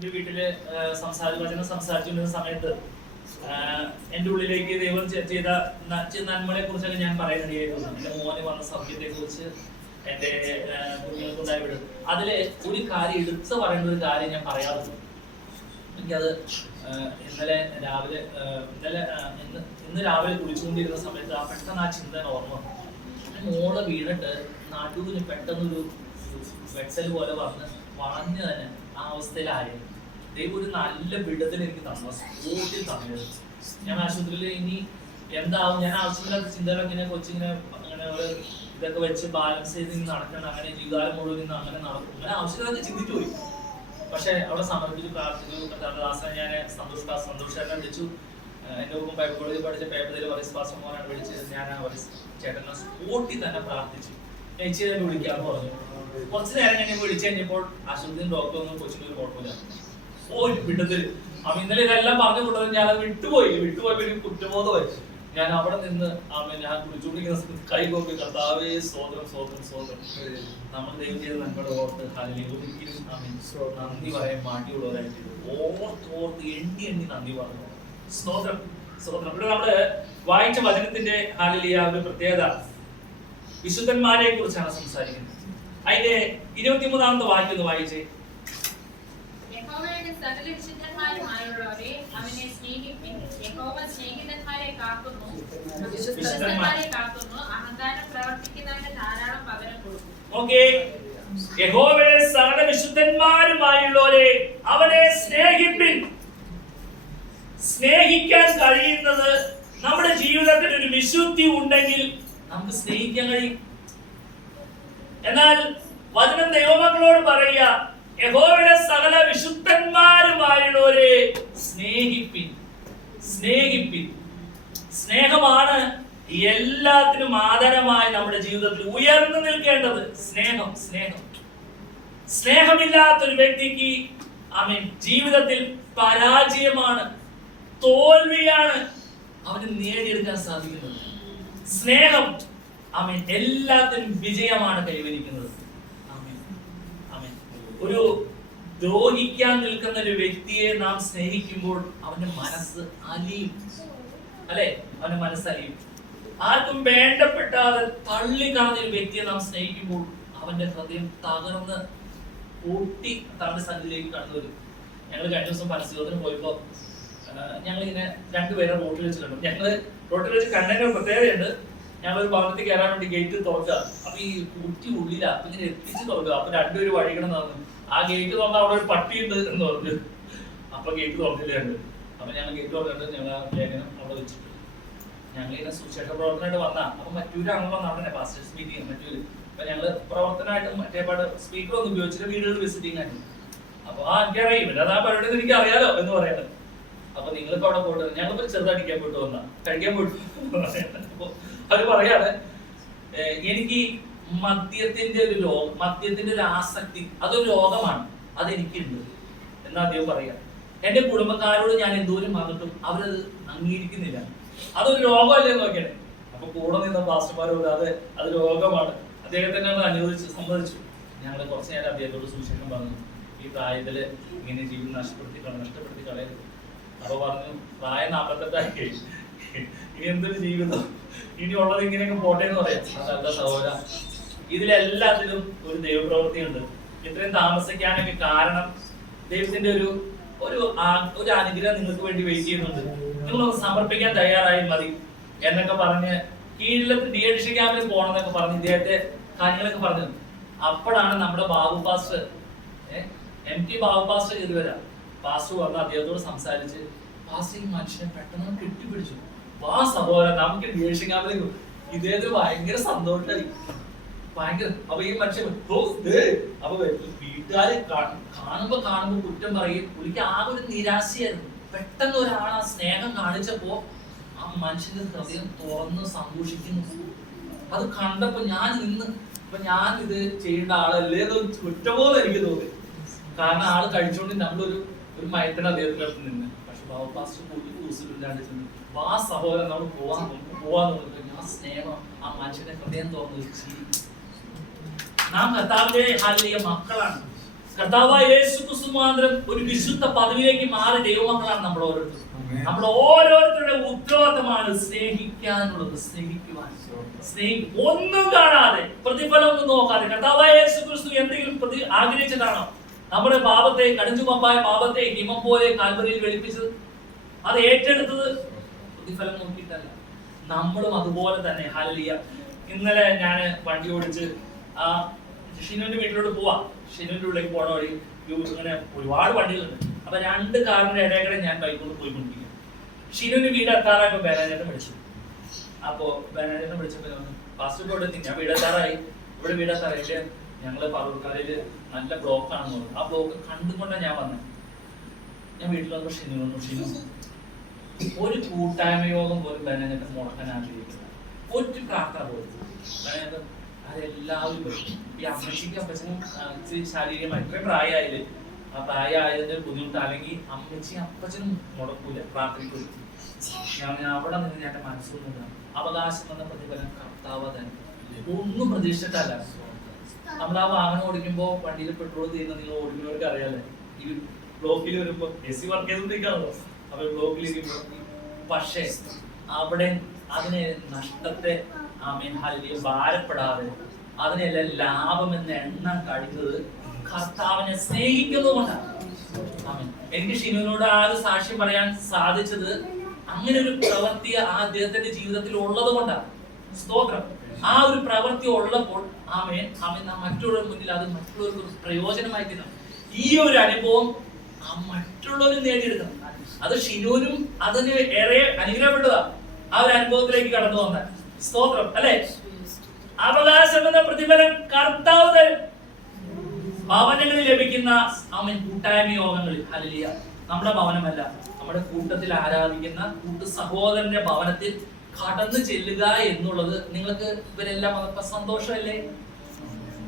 എന്റെ വീട്ടില് വചനം സംസാരിച്ചുകൊണ്ടിരുന്ന സമയത്ത് എന്റെ ഉള്ളിലേക്ക് ദൈവം ചെയ്ത നന്മകളെ കുറിച്ചൊക്കെ ഞാൻ പറയാനിടയായിരുന്നു. എന്റെ മോന് വന്ന സൗഖ്യത്തെ കുറിച്ച്, എന്റെ കുഞ്ഞുങ്ങൾക്കുണ്ടായ വിടും. അതില് ഒരു കാര്യം എടുത്തു പറയുന്ന ഒരു കാര്യം ഞാൻ പറയാറുണ്ട്. എനിക്കത് ഇന്ന് രാവിലെ കുളിച്ചുകൊണ്ടിരുന്ന സമയത്ത് പെട്ടെന്ന് ആ ചിന്തന ഓർമ്മ വന്നു. മോള് വീണിട്ട് നടുവിന് പെട്ടെന്നൊരു വെട്ടൽ പോലെ വളഞ്ഞ് തന്നെ ആ അവസ്ഥയിലായിരുന്നു. ദൈവം ഒരു നല്ല വിടുതൽ എനിക്ക് തന്നു, സ്പോട്ടിൽ തന്നത്. ഞാൻ ആശുപത്രിയിൽ ഇനി എന്താവും, ഞാൻ ആവശ്യമില്ലാത്ത ചിന്തകൾ ഇങ്ങനെ കൊച്ചിങ്ങനെ അങ്ങനെ ഇതൊക്കെ വെച്ച് ബാലൻസ് ചെയ്ത് ഇങ്ങനെ നടക്കണം, അങ്ങനെ ജീവിതകാലം മുഴുവൻ ഇന്ന് അങ്ങനെ നടക്കും, അങ്ങനെ ആവശ്യമില്ലാതെ ചിന്തിച്ചു പോയി. പക്ഷെ അവിടെ സമർപ്പിച്ചു, പ്രാർത്ഥിച്ചു. ദാസനെ ഞാൻ സന്തോഷേട്ടനെ വിളിച്ചു. എൻ്റെ ഒപ്പം ബൈബിൾ കോളേജിൽ പഠിച്ച പേപ്പറിൽ വൈസ് പാസ്റ്റർ മോനാണ് വിളിച്ചത്. ഞാൻ ആ ചേട്ടനെ സ്പോട്ടിൽ തന്നെ പ്രാർത്ഥിച്ചു. ചേച്ചി തന്നെ വിളിക്കാന്ന് പറഞ്ഞു. കുറച്ചു നേരം ഞാൻ വിളിച്ചു കഴിഞ്ഞപ്പോൾ ആശുപത്രിയിൽ ഡോക്ടർ ഒന്നും കൊച്ചിനൊരു കുഴപ്പമില്ല. വിട്ടത്തിൽ ഇന്നലെ ഇതെല്ലാം പറഞ്ഞു കൊടുത്തത് ഞാനത് വിട്ടുപോയപ്പോ എനിക്ക് കുറ്റബോധമായി. ഞാൻ അവിടെ നിന്ന് ഞാൻ കുളിച്ചുകൊണ്ടിരിക്കുന്ന കൈ കോപ്പി, കർത്താവേ സ്തോത്രം സ്തോത്രം സ്തോത്രം. നമ്മൾ ദൈവം ചെയ്ത് നമ്മുടെ ഓർത്ത് ഒരിക്കലും നന്ദി പറയാൻ മാറ്റിയുള്ളവരായിട്ട് ഓർത്ത് എണ്ണി നന്ദി പറഞ്ഞു. സ്തോത്രം സ്തോത്രം. ഇവിടെ നമ്മള് വായിച്ച വചനത്തിന്റെ ഒരു പ്രത്യേകത വിശുദ്ധന്മാരെ കുറിച്ചാണ് സംസാരിക്കുന്നത്. അതിന്റെ 23-ാമത്തെ വാക്യം ഒന്ന് വായിച്ചേ. യഹോവയെ സകല വിശുദ്ധന്മാരുമായുള്ളവരെ അവനെ സ്നേഹിപ്പിൻ. സ്നേഹിക്കാൻ കഴിയുന്നത് നമ്മുടെ ജീവിതത്തിൽ ഒരു വിശുദ്ധി ഉണ്ടെങ്കിൽ നമുക്ക് സ്നേഹിക്കാൻ കഴിയും. എന്നാൽ വചനം ദൈവമക്കളോട് പറയുക, യഹോവയുടെ സകല വിശുദ്ധന്മാരുമായുള്ളവരെ സ്നേഹിപ്പിൻ. സ്നേഹമാണ് എല്ലാത്തിനും ആധാരമായി നമ്മുടെ ജീവിതത്തിൽ ഉയർന്നു നിൽക്കേണ്ടത്. സ്നേഹമില്ലാത്തൊരു വ്യക്തിക്ക് ജീവിതത്തിൽ പരാജയമാണ്, തോൽവിയാണ് അവന് നേടിയെടുക്കാൻ സാധിക്കുന്നത്. സ്നേഹം എല്ലാത്തിനും വിജയമാണ് കൈവരിക്കുന്നത്. ഒരു ദ്രോഹിക്കാൻ നിൽക്കുന്ന ഒരു വ്യക്തിയെ നാം സ്നേഹിക്കുമ്പോൾ അവന്റെ മനസ്സ് അലിയും, അല്ലെ? അവന്റെ മനസ്സലിയും. ആർക്കും വേണ്ടപ്പെട്ടാതെ തള്ളിക്കളഞ്ഞ ഒരു വ്യക്തിയെ നാം സ്നേഹിക്കുമ്പോൾ അവന്റെ ഹൃദയം തകർന്ന് പൊട്ടി തന്റെ സന്നിധിയിലേക്ക് കടന്നു വരും. ഞങ്ങൾ കഴിഞ്ഞ ദിവസം പരസ്യത്തിന് പോയപ്പോ ഞങ്ങളിങ്ങനെ രണ്ടുപേരെ റോട്ടിൽ വെച്ച് കണ്ടു. ഞങ്ങള് റോട്ടിൽ വെച്ച് കണ്ടതിന് ഒരു പ്രത്യേകതയുണ്ട്. ഞങ്ങളൊരു ഭവനത്തിൽ കയറാൻ വേണ്ടി ഗേറ്റ് തുറക്കുക. അപ്പൊ ഈ കുട്ടി ഉള്ളിലാ, അപ്പൊ ഇങ്ങനെ എത്തിച്ച് തുറക്കുക. അപ്പൊ രണ്ടുപേരും വഴിക്കണം നടന്നു. ആ ഗേറ്റ് തുറന്ന അവിടെ ഒരു പട്ടിയുണ്ട് എന്ന് പറഞ്ഞു. അപ്പൊ ഗേറ്റ് തുറന്നില്ലാണ്ട്. അപ്പൊ ഞങ്ങൾ ഗേറ്റ് തുറന്നിട്ട് ഞങ്ങൾ ആ ലേഖനം അവിടെ വെച്ചിട്ട് ഞങ്ങളിങ്ങനെ സുശേഷ പ്രവർത്തനമായിട്ട് വന്നാ. അപ്പൊ മറ്റൂരാണല്ലോ നമ്മുടെ പാസ്റ്റേഴ്സ് മീറ്റിംഗ് മറ്റൂര്. അപ്പൊ ഞങ്ങള് പ്രവർത്തനമായിട്ട് മറ്റേപാട് സ്പീക്കർ ഒന്നും ഉപയോഗിച്ചിട്ട് വീടുകൾ വിസിറ്റിംഗ് ആയിരുന്നു. അപ്പൊ എനിക്കറിയാം ഇവരുടെ ആ പരിപാടി എനിക്ക് അറിയാലോ എന്ന് പറയുന്നത്. അപ്പൊ നിങ്ങളിപ്പോ അവിടെ പോയിട്ട് ഞങ്ങളിപ്പോ ചെറുതടിക്കാൻ പോയിട്ട് വന്നാ, കഴിക്കാൻ പോയിട്ട്. അപ്പൊ അവര് പറയാണ്, എനിക്ക് മദ്യത്തിന്റെ ഒരു ആസക്തി, അതൊരു രോഗമാണ്, അതെനിക്കുണ്ട് എന്നാ അദ്ദേഹം പറയാ. എന്റെ കുടുംബക്കാരോട് ഞാൻ എന്തോരം പറഞ്ഞിട്ടും അവരത് അംഗീകരിക്കുന്നില്ല. അതൊരു രോഗമല്ലേ നോക്കിയാണ്. അപ്പൊ കൂടെ നിന്ന പാസ്റ്റർമാരോട് അത് രോഗമാണ്. അദ്ദേഹത്തിനെ സമ്മതിച്ചു. ഞങ്ങൾ കുറച്ചു നേരം അദ്ദേഹത്തോട് സുവിശേഷം പറഞ്ഞു. ഈ പ്രായത്തില് ഇങ്ങനെ ജീവിതം നഷ്ടപ്പെടുത്തി കളയരുത്. അപ്പൊ പറഞ്ഞു, പ്രായം 48 ഇനി എന്തൊരു ജീവിതം, ഇനി ഉള്ളത് ഇങ്ങനെയൊക്കെ പോട്ടെ എന്ന് പറയാം. അതല്ല സഹോദര, ഇതിലെല്ലാത്തിലും ഒരു ദൈവപ്രവൃത്തിയുണ്ട്. ഇത്രയും താമസിക്കാനൊക്കെ കാരണം ദൈവത്തിന്റെ ഒരു അനുഗ്രഹം നിങ്ങൾക്ക് വേണ്ടി വെയിറ്റ് ചെയ്യുന്നുണ്ട്. നിങ്ങളൊന്ന് സമർപ്പിക്കാൻ തയ്യാറായി മതി എന്നൊക്കെ പറഞ്ഞ് കീഴിലെ DHC ക്യാമ്പിൽ പോകണം എന്നൊക്കെ പറഞ്ഞ് ഇദ്ദേഹത്തെ കാര്യങ്ങളൊക്കെ പറഞ്ഞു. അപ്പോഴാണ് നമ്മുടെ Babu pastor MT Babu pastor ചെയ്തു വരാം. പാസ്റ്റർ വന്ന് അദ്ദേഹത്തോട് സംസാരിച്ച്, പാസ്റ്റർ ഈ മനുഷ്യനെ പെട്ടെന്ന് കെട്ടിപ്പിടിച്ചു. വാ സഹോദരൻ, നമുക്ക് DHC ക്യാമ്പിലേക്ക്. ഇദ്ദേഹത്തിന് ഭയങ്കര സന്തോഷമായി, ഭയങ്കര. അപ്പൊ ഈ മനുഷ്യൻ അപ്പൊ വീട്ടുകാര് കാണുമ്പോ കുറ്റം പറയും. പുള്ളിക്ക് ആ ഒരു നിരാശയായിരുന്നു. പെട്ടെന്ന് ഒരാൾ ആ സ്നേഹം കാണിച്ചപ്പോ ആ മനുഷ്യന്റെ ഹൃദയം തുറന്ന് സന്തോഷിക്കുന്നു. അത് കണ്ടപ്പോ ഞാൻ ഇത് ചെയ്യേണ്ട ആളല്ലേ എന്ന് കുറ്റബോധം എനിക്ക് തോന്നി. കാരണം ആള് കഴിച്ചോണ്ട് നമ്മളൊരു മയത്തിന് അദ്ദേഹത്തിന്റെ അടുത്ത് നിന്ന്. പക്ഷെ ബാബു പാസ്റ്റർ കൂട്ടില്ലാണ്ട് ചെന്ന്, വാ സഹോദരൻ നമ്മൾ പോവാന്ന് പറഞ്ഞു. ആ സ്നേഹം ആ മനുഷ്യന്റെ ഹൃദയം തുറന്നു. നാം കർത്താവിന്റെ ഹല്ലേലൂയ മക്കളാണ്. കർത്താവായ യേശു ക്രിസ്തു മുഖാന്തരം ഒരു വിശുദ്ധ പദവിയിലേക്ക് മാറി ദൈവമക്കളാണ് നമ്മൾ ഓരോരുത്തരും. നമ്മൾ ഓരോരുത്തരുടെ ഉത്തരവാദിത്തമാണ് സ്നേഹിക്കാനുള്ളത്, സ്നേഹിക്കുവാൻ. ഒന്നും കാണാതെ, പ്രതിഫലം ഒന്നും നോക്കാതെ. കർത്താവായ യേശു ക്രിസ്തു എന്തെങ്കിലും ആഗ്രഹിച്ചതാണോ? നമ്മുടെ പാപത്തെ, കടുഞ്ചുമപ്പായ പാപത്തെ ഹിമം പോലെ കാൽവരിയിൽ വെളുപ്പിച്ചത്, അത് ഏറ്റെടുത്തത് പ്രതിഫലം നോക്കിയിട്ടല്ല. നമ്മളും അതുപോലെ തന്നെ. ഹല്ലേലൂയ. ഇന്നലെ ഞാൻ വണ്ടി ഓടിച്ച് ഷിനുവിന്റെ വീട്ടിലോട്ട് പോവാ. ഷിനുവിന്റെ ഉള്ളിലേക്ക് പോണ വഴി ഇങ്ങനെ ഒരുപാട് വണ്ടികളുണ്ട്. അപ്പൊ 2 കാറിന്റെ ഇടയ്ക്കിടെ ഞാൻ ബൈക്ക് കൊണ്ട് പോയിക്കൊണ്ടിരിക്കും. ഷിനുവിന്റെ വീട് എത്താറായപ്പോ ബേനാചേട്ടൻ വിളിച്ചു. അപ്പോ ബേനാചേട്ടൻ വിളിച്ചപ്പോ ഫാസ്റ്റ് ഫുഡ് ഞാൻ വീടെത്താറായി, ഇവിടെ വീടെത്താറായിട്ട് ഞങ്ങള് പറവൂർക്കാലില് നല്ല ബ്ലോക്ക് ആണെന്ന് പറഞ്ഞു. ആ ബ്ലോക്ക് കണ്ടുകൊണ്ടാണ് ഞാൻ വന്നത്. ഞാൻ വീട്ടിൽ വന്നപ്പോ ഷിനു ഒരു കൂട്ടായ്മ യോഗം പോലും ബേനാചേട്ടൻ മുടക്കാൻ ആഗ്രഹിക്കുന്നത്, ഒരു പ്രാർത്ഥന പോലും. അതെല്ലാവരും വരും. ഈ അമ്മച്ചിക്കും അപ്പച്ചനും ശാരീരികമായി ഇത്രയും പ്രായമായില്ലേ, ആ പ്രായമായതിന്റെ ബുദ്ധിമുട്ട്, അല്ലെങ്കിൽ അമ്മച്ചിയും അപ്പച്ചനും മുടക്കൂല, പ്രാർത്ഥിക്കൂല. ഞാൻ അവിടെ നിന്ന് ഞാൻ മനസ്സൊന്നും അവകാശം വന്ന പ്രതിഫലം കർത്താവ് തന്നെ. ഒന്നും പ്രതീക്ഷിച്ചിട്ടല്ല. നമ്മൾ ആ വാഹനം ഓടിക്കുമ്പോ വണ്ടിയിൽ പെട്രോൾ തീരുന്ന നിങ്ങൾ ഓടിക്കുന്നവർക്ക് അറിയാലേ, ഈ ബ്ലോക്കിൽ വരുമ്പോ AC വർക്ക് ചെയ്തോണ്ടിരിക്കാണല്ലോ, അവർ ബ്ലോക്കിൽ ഇരിക്കുമ്പോ. പക്ഷേ അവിടെ അതിനെ നഷ്ടത്തെ ഭാരപ്പെടാതെ അതിനെല്ലാം ലാഭം എന്ന എണ്ണം കഴിയുന്നത് കർത്താവിനെ സ്നേഹിക്കുന്നതുകൊണ്ടാണ്. എനിക്ക് ഷിനുവിനോട് ആ ഒരു സാക്ഷ്യം പറയാൻ സാധിച്ചത് അങ്ങനെ ഒരു പ്രവൃത്തി ആ അദ്ദേഹത്തിന്റെ ജീവിതത്തിൽ ഉള്ളത് കൊണ്ടാണ്. സ്തോത്രം. ആ ഒരു പ്രവൃത്തി ഉള്ളപ്പോൾ മറ്റുള്ളവരുടെ മുന്നിൽ അത് മറ്റുള്ളവർക്ക് പ്രയോജനമായി തീരണം. ഈ ഒരു അനുഭവം മറ്റുള്ളവർ നേടിയെടുക്കണം. അത് ഷിനുവിനും അതിന് ഏറെ അനുഗ്രഹപ്പെട്ടതാ. ആ ഒരു അനുഭവത്തിലേക്ക് കടന്നു വന്ന സ്തോത്രം അല്ലെ. അവകാശം എന്ന പ്രതിഫലം കർത്താവ് തരും. ഭവനങ്ങളിൽ ലഭിക്കുന്ന കൂട്ടായ്മ യോഗങ്ങളിൽ, ഹല്ലേലൂയ, നമ്മുടെ ഭവനമല്ല, നമ്മുടെ കൂട്ടത്തിൽ ആരാധിക്കുന്ന കൂട്ടു സഹോദരന്റെ ഭവനത്തിൽ കടന്നു ചെല്ലുക എന്നുള്ളത് നിങ്ങൾക്ക് ഇവരെല്ലാം സന്തോഷമല്ലേ?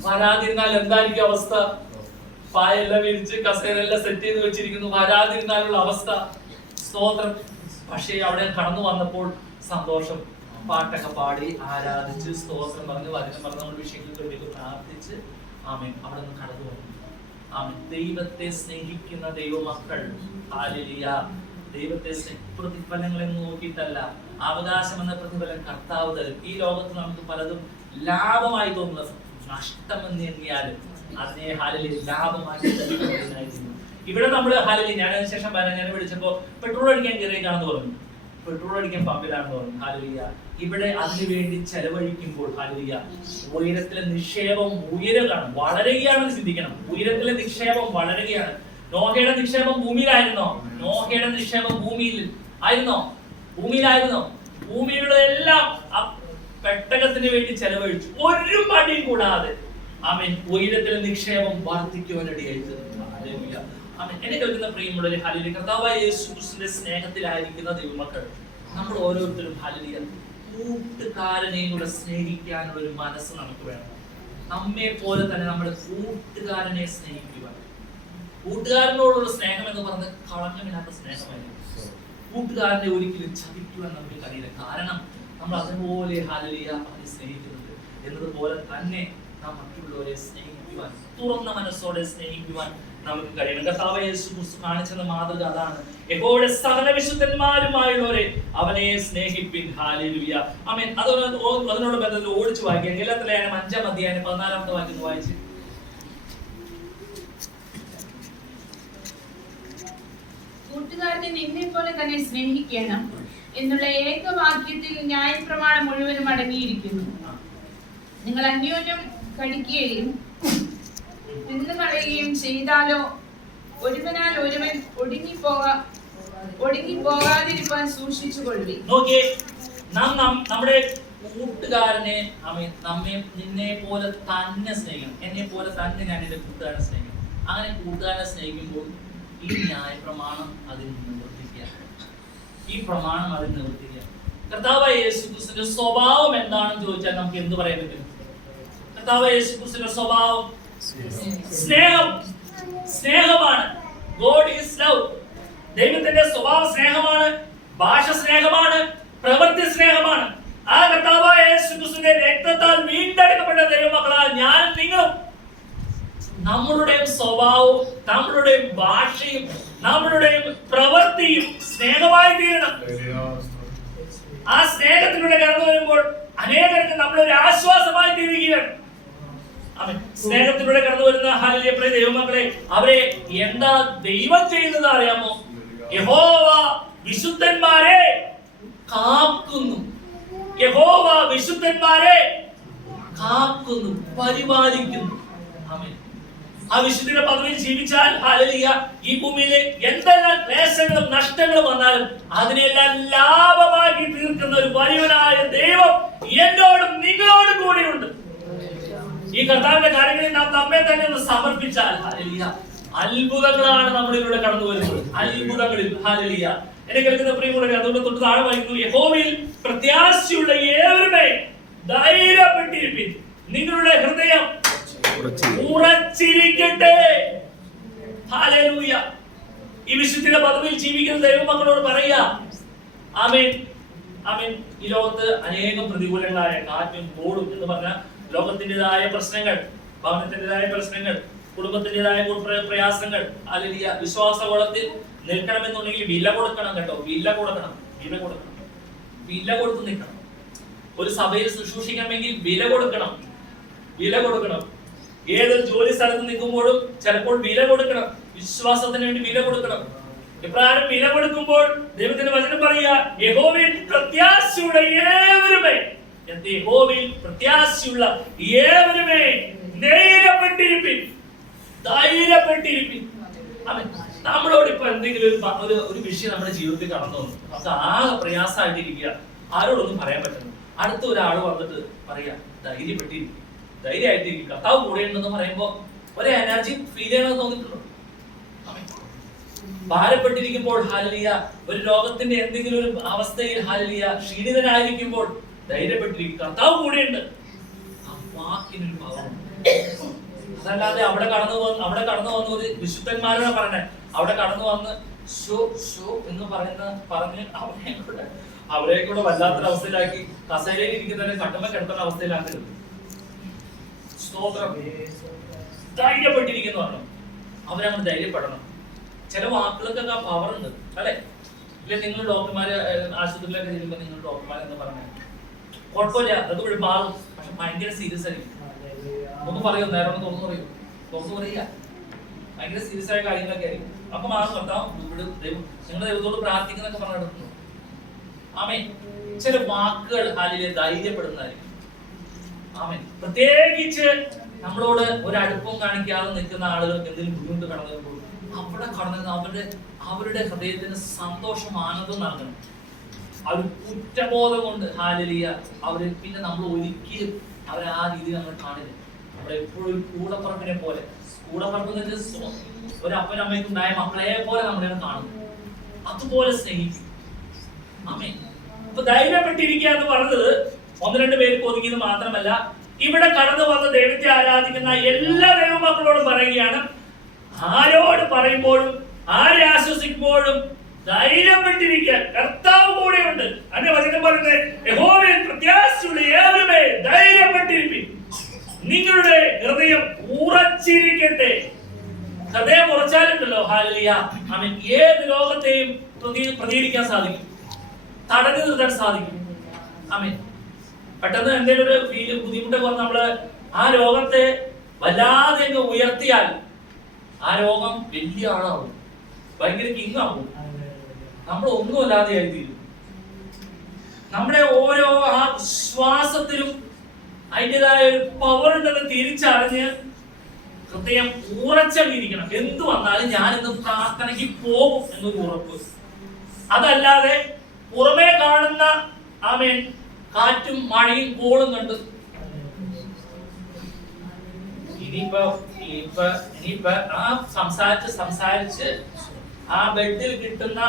വരാതിരുന്നാൽ എന്തായിരിക്കും അവസ്ഥ? പായെല്ലാം വിരിച്ച് കസേരെല്ലാം സെറ്റ് ചെയ്ത് വെച്ചിരിക്കുന്നു, വരാതിരുന്നാലുള്ള അവസ്ഥ. സ്തോത്രം. പക്ഷേ അവിടെ കടന്നു വന്നപ്പോൾ സന്തോഷം, പാട്ടൊക്കെ പാടി ആരാധിച്ച് സ്തോത്രം പറഞ്ഞ് വചനം പറഞ്ഞ് നമ്മുടെ വിഷയങ്ങൾക്ക് വേണ്ടി പ്രാർത്ഥിച്ച് അവിടെ നിന്ന് കടന്നു വന്നു. ദൈവത്തെ സ്നേഹിക്കുന്ന ദൈവമക്കൾ, ഹല്ലേലൂയ, ദൈവത്തെ പ്രതിഫലങ്ങളെ നോക്കിയിട്ടല്ല, അവകാശം എന്ന പ്രതിഫലം കർത്താവ് തരും. ഈ ലോകത്ത് നമുക്ക് പലതും ലാഭമായി തോന്നുന്നത്, നഷ്ടമെന്ന് എണ്ണിയാലും അതിനെ ഹല്ലേലൂയ ലാഭമാക്കി തരുന്നതിനായിരുന്നു. ഇവിടെ നമ്മള് ഹല്ലേലൂയ, ഞാൻ അതിനുശേഷം ഞാൻ വിളിച്ചപ്പോ പെട്രോൾ അടിക്കാൻ കയറിയേക്കാണെന്ന് പറഞ്ഞു. പെട്രോൾ അടിക്കാൻ പമ്പിലാണെന്ന് പറഞ്ഞു. ഹല്ലേലൂയ. ഇവിടെ അതിനു വേണ്ടി ചെലവഴിക്കുമ്പോൾ ഹല്ലേലൂയ, ഉയരത്തിലെ നിക്ഷേപം ഉയരുകയാണ്, വളരുകയാണെന്ന് ചിന്തിക്കണം. ഉയരത്തിലെ നിക്ഷേപം വളരുകയാണ്. നോഹയുടെ നിക്ഷേപം ഭൂമിയിലായിരുന്നോ? നോഹയുടെ നിക്ഷേപം ഭൂമിയിൽ ആയിരുന്നോ? ഭൂമിയിലായിരുന്നോ? ഭൂമിയുടെ എല്ലാം പെട്ടകത്തിന് വേണ്ടി ചെലവഴിച്ചു, ഒരു മടിയും കൂടാതെ. ഉയരത്തിലെ നിക്ഷേപം വർദ്ധിക്കുവാനിടയായി. എന്നെ കേൾക്കുന്ന പ്രിയമുള്ളവരെ, ഹല്ലേലൂയ, കർത്താവായ യേശു ക്രിസ്തുവിന്റെ സ്നേഹത്തിലായിരിക്കുന്ന ദൈവമക്കൾ, നമ്മൾ ഓരോരുത്തരും ഹല്ലേലൂയ കൂട്ടുകാരനെയും കൂടെ സ്നേഹിക്കാനുള്ള ഒരു മനസ്സ് നമുക്ക് വേണം. നമ്മെ പോലെ തന്നെ നമ്മുടെ കൂട്ടുകാരനെ സ്നേഹിക്കുവാൻ. കൂട്ടുകാരനോടുള്ള സ്നേഹം എന്ന് പറഞ്ഞത് കളങ്കമില്ലാത്ത സ്നേഹമായിരുന്നു. കൂട്ടുകാരനെ ഒരിക്കലും ചതിക്കുവാൻ നമുക്ക് കഴിയില്ല. കാരണം നമ്മൾ അതുപോലെ ഹല്ലേലൂയ അവനെ സ്നേഹിക്കുന്നുണ്ട്. എന്നതുപോലെ തന്നെ നാം മറ്റുള്ളവരെ സ്നേഹിക്കുവാൻ, തുറന്ന മനസ്സോടെ സ്നേഹിക്കുവാൻ നമുക്ക് കഴിയണം. കർത്താവായ യേശു ക്രിസ്തു കാണിച്ചത് മാതൃക അതാണ്. യഹോവയുടെ സകല വിശുദ്ധന്മാരുമായുള്ളവരെ അവനെ സ്നേഹിപ്പിൻ. ഹല്ലേലൂയ, ആമേൻ. അതിനോട് ബന്ധത്തിൽ ഓടിച്ചു വായിക്കാം. ഗലാത്യർ 5-ാം അധ്യായം 14-ാമത്തെ വാക്യം വായിച്ച്. കൂട്ടുകാരനെ നിന്നെ പോലെ തന്നെ സ്നേഹിക്കണം എന്നുള്ള ഏകവാക്യത്തിൽ ന്യായപ്രമാണം മുഴുവനും അടങ്ങിയിരിക്കുന്നു. നിങ്ങൾ അന്യോന്യം കടിക്കുകയും തിന്നുകളയുകയും ചെയ്താലോ ഒരുവനാൽ ഒരുവൻ ഒടുങ്ങിപ്പോകാതിരിക്കാൻ സൂക്ഷിച്ചുകൊള്ളി. നോക്കിയേ, നമ്മുടെ കൂട്ടുകാരനെ നമ്മെ നിന്നെ പോലെ തന്നെ സ്നേഹിക്കണം. എന്നെ പോലെ തന്നെ ഞാൻ എന്റെ കൂട്ടുകാരനെ സ്നേഹിക്കണം. അങ്ങനെ കൂട്ടുകാരനെ സ്നേഹിക്കുമ്പോൾ ഈ ന്യായപ്രമാണം അതിൽ നിവർത്തിക്കുക. ഈ പ്രമാണം അതിൽ നിവർത്തിക്കുക. കർത്താവായ യേശു ക്രിസ്തുവിന്റെ സ്വഭാവം എന്താണെന്ന് ചോദിച്ചാൽ നമുക്ക് എന്ത് പറയാൻ പറ്റും? കർത്താവായ യേശു ക്രിസ്തുവിന്റെ സ്വഭാവം സ്നേഹമാണ്. God is love. ദൈവത്തിന്റെ സ്വഭാവം സ്നേഹമാണ്, ഭാഷ സ്നേഹമാണ്, പ്രവൃത്തി സ്നേഹമാണ്. ആ കർത്താവായ യേശു ക്രിസ്തുവിന്റെ രക്തത്താൽ വീണ്ടെടുക്കപ്പെട്ട ദൈവമക്കളാൽ ഞാൻ നിങ്ങളും നമ്മളുടെയും സ്വഭാവവും നമ്മളുടെയും ഭാഷയും നമ്മളുടെയും പ്രവൃത്തിയും സ്നേഹമായി തീരണം. ആ സ്നേഹത്തിലൂടെ കടന്നു വരുമ്പോൾ അനേകർക്ക് നമ്മളൊരു ആശ്വാസമായി തീരുകയാണ്. സ്നേഹത്തിലൂടെ കടന്നു വരുന്ന ഹല്ലേലൂയ പ്രിയ ദൈവമക്കളെ, അവരെ എന്താ ദൈവം ചെയ്യുന്നത് അറിയാമോ? യഹോവ വിശുദ്ധന്മാരെ കാക്കുന്നു. യഹോവ വിശുദ്ധന്മാരെ കാക്കുന്നു, പരിപാലിക്കുന്നു. ആമേൻ. ആ വിശുദ്ധിയുടെ പദവിയിൽ ജീവിച്ചാൽ ഹല്ലേലൂയ ഈ ഭൂമിയിലെ എന്തെല്ലാം ക്ലേശങ്ങളും നഷ്ടങ്ങളും വന്നാലും അതിനെല്ലാം ലാഭമാക്കി തീർക്കുന്ന ഒരു വലിയവനായ ദൈവം എന്നോടും നിങ്ങളോടും കൂടെയുണ്ട്. ഈ കർത്താവിന്റെ കാര്യങ്ങളിൽ നാം നമ്മെ തന്നെ ഒന്ന് സമർപ്പിച്ചാൽ ഹല്ലേലൂയ അത്ഭുതങ്ങളാണ് നമ്മളിലൂടെ കടന്നു വരുന്നത്. അത്ഭുതങ്ങളിൽ ഹല്ലേലൂയ. എന്നെ കേൾക്കുന്ന പ്രിയമുള്ളവരെ, അതുകൊണ്ട് തൊട്ട് താഴെ വായിക്കുന്നു, യഹോവയിൽ പ്രത്യാശയുള്ള ഏവരുമേ ധൈര്യപ്പെട്ടിരിപ്പിൻ, നിങ്ങളുടെ ഹൃദയം ഉറച്ചിരിക്കട്ടെ. ഹല്ലേലൂയ. ഈ വിശുദ്ധിയുടെ പദവിയിൽ ജീവിക്കുന്ന ദൈവമക്കളോട് പറയുക, ആമേൻ ആമേൻ. ഈ ലോകത്ത് അനേകം പ്രതികൂലങ്ങളായ കാറ്റും കോടും എന്ന് പറഞ്ഞ ലോകത്തിൻ്റെതായ പ്രശ്നങ്ങൾ, ഭവനത്തിൻ്റെതായ പ്രശ്നങ്ങൾ, കുടുംബത്തിൻ്റെതായ പ്രയാസങ്ങൾ, ഹല്ലേലൂയ. വിശ്വാസഗോളത്തിൽ നിൽക്കണമെന്നുണ്ടെങ്കിൽ വില കൊടുക്കണം കേട്ടോ. വില കൊടുക്കണം, വില കൊടുക്കണം, വില കൊടുത്ത് നിൽക്കണം. ഒരു സഭയിൽ ശുശ്രൂഷിക്കണമെങ്കിൽ വില കൊടുക്കണം, വില കൊടുക്കണം. ഏതൊരു ജോലി സ്ഥലത്ത് നിൽക്കുമ്പോഴും ചിലപ്പോൾ വില കൊടുക്കണം. വിശ്വാസത്തിന് വേണ്ടി വില കൊടുക്കണം. ഇപ്രകാരം വില കൊടുക്കുമ്പോൾ ദൈവത്തിന്റെ വചനം പറയുക, യഹോവയിൽ പ്രത്യാശയുള്ള ഏവരുമേ, യഹോവയിൽ പ്രത്യാശയുള്ള ഏവരുമേ ധൈര്യപ്പെട്ടിരിപ്പിൻ, ധൈര്യപ്പെട്ടിരിപ്പിൻ. നമ്മളോട് ഇപ്പൊ എന്തെങ്കിലും ഒരു വിഷയം നമ്മുടെ ജീവിതത്തിൽ കടന്നു വന്നു, നമുക്ക് ആകെ പ്രയാസമായിട്ടിരിക്കുക, ആരോടൊന്നും പറയാൻ പറ്റുന്നു. അടുത്ത ഒരാൾ വന്നിട്ട് പറയാ, ധൈര്യപ്പെട്ടിരിക്കും, ധൈര്യമായിട്ടിരിക്കും, കർത്താവ് കൂടെ ഉണ്ടെന്ന് പറയുമ്പോ ഒരു എനർജി ഫീൽ ചെയ്യണമെന്ന് തോന്നിയിട്ടുണ്ടോ? ഭാരപ്പെട്ടിരിക്കുമ്പോൾ ഹല്ലേലൂയ, ഒരു രോഗത്തിന്റെ എന്തെങ്കിലും ഒരു അവസ്ഥയിൽ ഹല്ലേലൂയ ക്ഷീണിതനായിരിക്കുമ്പോൾ ധൈര്യപ്പെട്ടിരിക്കും, കർത്താവ് കൂടെയുണ്ട്. ആ വാക്കിനൊരു പവറുണ്ട്. അതല്ലാതെ അവിടെ കടന്നു വന്ന് ഒരു വിശുദ്ധന്മാരാണ് പറഞ്ഞത്, അവിടെ കടന്നു വന്ന് ഷോ ഷോ എന്ന് പറഞ്ഞ് അവരെ കൂടെ വല്ലാത്തൊരവസ്ഥയിലാക്കി, കസേരയിൽ ഇരിക്കുന്നവരെ കട്ടുമ്പ കിടക്കുന്ന അവസ്ഥയിലാക്കരുത്. സ്തോത്രം. ധൈര്യപ്പെട്ടിരിക്കുന്നു പറഞ്ഞു, അവരങ്ങനെ ധൈര്യപ്പെടണം. ചില വാക്കുകൾക്കൊക്കെ പവർ ഉണ്ട് അല്ലെ? ഇല്ല, നിങ്ങൾ ഡോക്ടർമാര് ആശുപത്രിയിലൊക്കെ ചെല്ലുമ്പോൾ നിങ്ങൾ ഡോക്ടർമാരെന്ന് പറഞ്ഞാൽ കുഴപ്പമില്ല, അതൊക്കെ ഒരു മാറും. പക്ഷെ ഭയങ്കര സീരിയസ് ആയിരിക്കും. ഒന്ന് പറയൂ, നേരം തുറന്നു പറയൂ, തുറന്നു പറയുക. ഭയങ്കര സീരിയസ് ആയ കാര്യങ്ങളൊക്കെ ആയിരിക്കും. അപ്പൊ മാറും. കർത്താവ് ഇവിടെ നിങ്ങളുടെ ദൈവത്തോട് പ്രാർത്ഥിക്കുന്നൊക്കെ പറഞ്ഞെടുക്കുന്നു. ആമേൻ. ചില വാക്കുകൾ ഹല്ലേലൂയ ധൈര്യപ്പെടുന്നതായിരിക്കും. ആമേൻ. പ്രത്യേകിച്ച് നമ്മളോട് ഒരു അടുപ്പം കാണിക്കാതെ നിൽക്കുന്ന ആളുകൾക്ക് എന്തെങ്കിലും ബുദ്ധിമുട്ട് കടന്നു വരുമ്പോൾ അവിടെ കടന്നു അവരുടെ ഹൃദയത്തിന് സന്തോഷം, ആനന്ദം നൽകണം. അവർ കുറ്റബോധം കൊണ്ട് ഹല്ലേലൂയ അവര് പിന്നെ നമ്മൾ ഒരിക്കലും അവരെ ആ രീതിയിൽ നമ്മൾ കാണില്ല. നമ്മളെപ്പോഴും ഒരു കൂടപ്പറപ്പിനെ പോലെ, കൂടപ്പറപ്പ് ഒരു അപ്പനും അമ്മയ്ക്കും ഉണ്ടായ മക്കളെ പോലെ നമ്മളെ കാണുന്നു, അതുപോലെ സ്നേഹിക്കും. ആമേൻ. അപ്പൊ ധൈര്യപ്പെട്ടിരിക്കുക എന്ന് പറഞ്ഞത് ഒന്ന് രണ്ട് പേർക്ക് ഒതുങ്ങിയത് മാത്രമല്ല, ഇവിടെ കടന്നു വന്ന് ദൈവത്തെ ആരാധിക്കുന്ന എല്ലാ ദൈവമക്കളോടും പറയുകയാണ്, ആരോട് പറയുമ്പോഴും ആരെ ആശ്വസിക്കുമ്പോഴും ധൈര്യപ്പെട്ടിരിക്കാൻ കർത്താവ് കൂടെയുണ്ട്. അതിന്റെ വചനം പറയുന്നത്, യഹോവയിൽ പ്രത്യാശയുള്ള ഏവരുമേ ധൈര്യപ്പെട്ടിരിപ്പിൻ, നിങ്ങളുടെ ഹൃദയം ഉറച്ചിരിക്കട്ടെ. ഹൃദയം ഉറച്ചാലുണ്ടല്ലോ ഹല്ലേലൂയ, ആമേൻ, ഏത് ലോകത്തെയും പ്രതികരിക്കാൻ സാധിക്കും, തടഞ്ഞു നിർത്താൻ സാധിക്കും. ആമേൻ. പെട്ടെന്ന് എന്തെങ്കിലും ഒരു ബുദ്ധിമുട്ടൊക്കെ വന്ന് നമ്മള് ആ രോഗത്തെ വല്ലാതെ ഉയർത്തിയാൽ ആ രോഗം വലിയ ആളാവും, ഭയങ്കര കിങ്ങാവും, നമ്മൾ ഒന്നുമല്ലാതെ ആയി തീരും. നമ്മുടെ ഓരോ ആ ശ്വാസത്തിലും അതിൻ്റെതായ ഒരു പവർ ഉണ്ടെന്ന് തിരിച്ചറിഞ്ഞ് ഹൃദയം ഉറച്ചങ്ങിയിരിക്കണം. എന്തു വന്നാലും ഞാനിന്ന് പ്രാർത്ഥനയ്ക്ക് പോകും എന്നൊരു ഉറപ്പ്. അതല്ലാതെ പുറമേ കാണുന്ന ആമേൻ കാറ്റും മഴയും കോളും കണ്ട് ഇനിയിപ്പോ ആ സംസാരിച്ച് ആ ബെഡിൽ കിട്ടുന്ന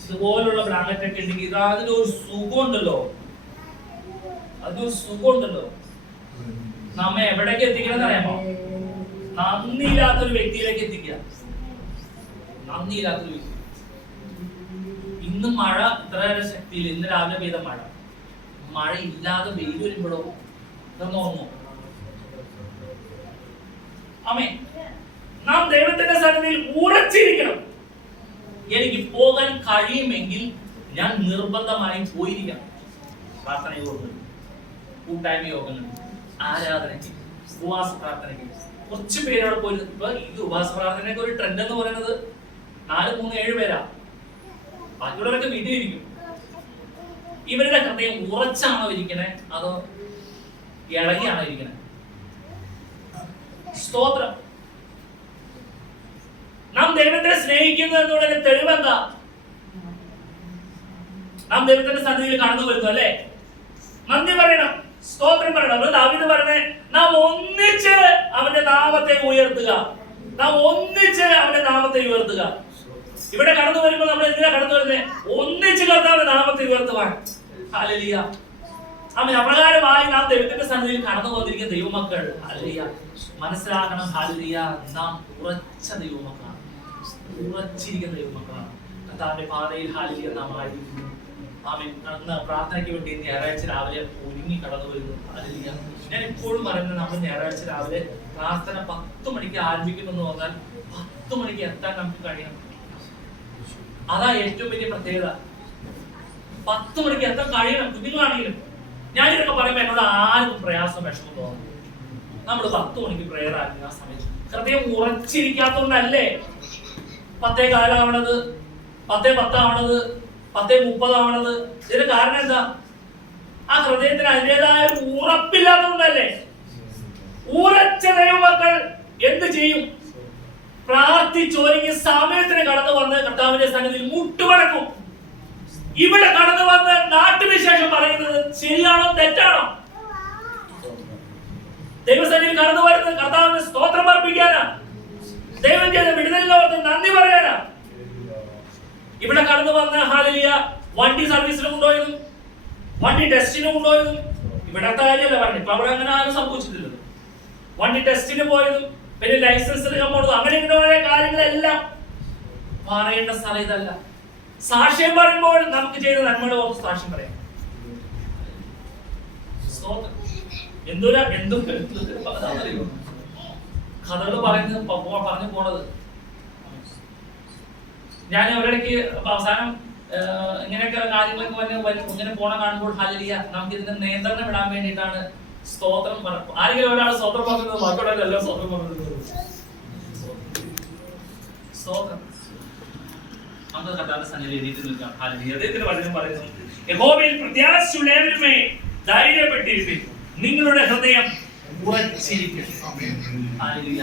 ഇതുപോലുള്ള ബ്ലാങ്കറ്റ് ഒക്കെ ഉണ്ടെങ്കിൽ അതിനൊരു സുഖമുണ്ടല്ലോ, അതൊരു സുഖമുണ്ടല്ലോ. നമ്മെ എവിടേക്ക് എത്തിക്കണം അറിയാമോ? നന്ദിയില്ലാത്തൊരു വ്യക്തിയിലേക്ക് എത്തിക്കുക. നന്ദിയില്ലാത്തൊരു വ്യക്തി. ഇന്ന് മഴ ഇത്രയേറെ ശക്തിയിൽ, ഇന്ന് രാവിലെ പെയ്ത മഴ ഇല്ലാതെ വെയിൽ വരുമ്പോഴോ ഇതൊന്നും ഓർമ്മോ? ആമേൻ. നാം ദൈവത്തിന്റെ സന്നിധിയിൽ ഉറച്ചിരിക്കണം. എനിക്ക് പോകാൻ കഴിയുമെങ്കിൽ ഞാൻ നിർബന്ധമായും പോയിരിക്കണം. പ്രാർത്ഥന യോഗങ്ങൾ, കൂട്ടായ്മ യോഗങ്ങൾ, ആരാധനയ്ക്ക്, ഉപവാസ പ്രാർത്ഥനയ്ക്ക് കുറച്ച് പേരോട് പോയി. ഇപ്പൊ ഈ ഉപവാസ പ്രാർത്ഥനയ്ക്ക് ഒരു ട്രെൻഡ് എന്ന് പറയുന്നത് 4, 3, 7 പേരാ. ബാക്കിയുള്ളവരൊക്കെ വീട്ടിലിരിക്കും. ഇവരുടെ ഹൃദയം ഉറച്ചാണോ ഇരിക്കണേ അതോ ഇളകിയാണോ ഇരിക്കണേ? സ്തോത്രം. നാം ദൈവത്തെ സ്നേഹിക്കുന്നു എന്നുള്ളതിന് തെളിവെന്താ? നാം ദൈവത്തിന്റെ സന്നിധിയിൽ കടന്നു വരുന്നു അല്ലേ? നന്ദി പറയണം, സ്തോത്രം പറയണം. ദാവീദ് പറഞ്ഞേ, നാം ഒന്നിച്ച് അവന്റെ നാമത്തെ ഉയർത്തുക. നാം ഒന്നിച്ച് അവന്റെ നാമത്തെ ഉയർത്തുക. ഇവിടെ കടന്നു വരുമ്പോൾ നമ്മൾ എന്തിനാ കടന്നു വരുന്നത്? ഒന്നിച്ച് കർത്താവിന്റെ നാമത്തെ ഉയർത്തുവാൻ. ഹല്ലേലൂയ. ആമേൻ. അപ്രകാരമായി നാം ദൈവത്തിന്റെ സന്നിധിയിൽ കടന്നു വന്നിരിക്കുന്ന ദൈവമക്കൾ, ഹല്ലേലൂയ, മനസ്സിലാക്കണം. ഹല്ലേലൂയ, നാം ഉറച്ച ദൈവമക്കളാണ്, ഉറച്ചിരിക്കുന്ന ദൈവമക്കളാണ്. കർത്താവിന്റെ പാതയിൽ ഹല്ലേലൂയ നാം ആയിരിക്കുന്നു. ആമേൻ. അന്ന് പ്രാർത്ഥനയ്ക്ക് വേണ്ടി ഞായറാഴ്ച രാവിലെ ഒരുങ്ങി കടന്നു വരുന്നു. ഹല്ലേലൂയ. ഞാൻ ഇപ്പോഴും പറയുന്നത്, നമ്മൾ ഞായറാഴ്ച രാവിലെ പ്രാർത്ഥന 10 മണിക്ക് ആരംഭിക്കുമെന്ന് പറഞ്ഞാൽ 10 മണിക്ക് എത്താൻ നമുക്ക് കഴിയണം. അതാ ഏറ്റവും വലിയ പ്രത്യേകത. 10 മണിക്ക് എത്താൻ കഴിയണം. കുഞ്ഞുങ്ങളാണെങ്കിലും ഞാനിതൊക്കെ പറയുമ്പോൾ എന്നോട് ആർക്കും പ്രയാസം, വിഷമം തോന്നുന്നു. നമ്മൾ 10 മണിക്ക് പ്രേയർ ആയിരുന്നു. ആ സമയത്ത് ഹൃദയം ഉറച്ചിരിക്കാത്തതുകൊണ്ടല്ലേ 10:15 ആവണത്, 10:10 ആവണത്, 10:30 ആവണത്. ഇതിന് കാരണം എന്താ? ആ ഹൃദയത്തിന് അതിൻ്റെതായ ഒരു ഉറപ്പില്ലാത്തതുകൊണ്ടല്ലേ. ഉറച്ച ദൈവമക്കൾ എന്ത് ചെയ്യും? പ്രാർത്ഥിച്ചൊരുങ്ങി സമയത്തിന് കടന്നു വന്ന് കർത്താവിന്റെ സന്നിധിയിൽ മുട്ടുമടക്കും. ഇവിടെ കടന്നു വന്ന് നാട്ടുവിശേഷം പറയുന്നത് ശരിയാണോ തെറ്റാണോ? ദൈവസന്നിധിയിൽ കടന്നു വരുന്നത് കർത്താവിന് സ്തോത്രം അർപ്പിക്കാനാ, ദൈവം ചെയ്ത വിടുതലിനോർത്ത് നന്ദി പറയാനാ. ഇവിടെ കടന്നു വന്ന് ഹല്ലേലൂയ വണ്ടി സർവീസിന് കൊണ്ടുപോയതും വണ്ടി ടെസ്റ്റിന് കൊണ്ടുപോയതും ഇവിടത്തെ കാര്യമല്ല പറഞ്ഞു. ഇപ്പൊ അവിടെ അങ്ങനെ ആരും സംഭവിച്ചിട്ടില്ലല്ലോ. വണ്ടി ടെസ്റ്റിന് പോയതും പിന്നെ ലൈസൻസ് എടുക്കാൻ പോണതും അങ്ങനെ ഇങ്ങനെ കാര്യങ്ങളെല്ലാം പറയേണ്ട സ്ഥലം ഇതല്ല. സാക്ഷ്യം പറയുമ്പോൾ നമുക്ക് ചെയ്ത നന്മയുടെ ഓർത്ത് സാക്ഷ്യം പറയാം. കഥകൾ പറയുന്നത് പറഞ്ഞു പോണത്. ഞാൻ ഒരിടയ്ക്ക് അവസാനം ഇങ്ങനെയൊക്കെ കാര്യങ്ങളൊക്കെ ഇങ്ങനെ പോണ കാണുമ്പോൾ ഹല്ലേലൂയ നമുക്ക് ഇതിന്റെ നിയന്ത്രണം ഇടാൻ വേണ്ടിയിട്ടാണ് സ്തോത്രം പറഞ്ഞു. ആരെങ്കിലും ഒരാൾ സ്തോത്രം പറഞ്ഞത് മക്കളല്ല സ്തോത്രം പറഞ്ഞത്. സ്തോത്രം. നമുക്ക് കർത്താവിന്റെ സന്നിധിയിൽ എഴുതിയിട്ട് നിൽക്കാം. ഹല്ലേലൂയ. അദ്ദേഹത്തിന്റെ വചനം പറയുന്നു, യഹോവയിൽ പ്രത്യാശയുള്ളവരുമേ ധൈര്യപ്പെട്ടിരിപ്പിൻ, നിങ്ങളുടെ ഹൃദയം ഉറച്ചിരിക്കട്ടെ. ഹല്ലേലൂയ.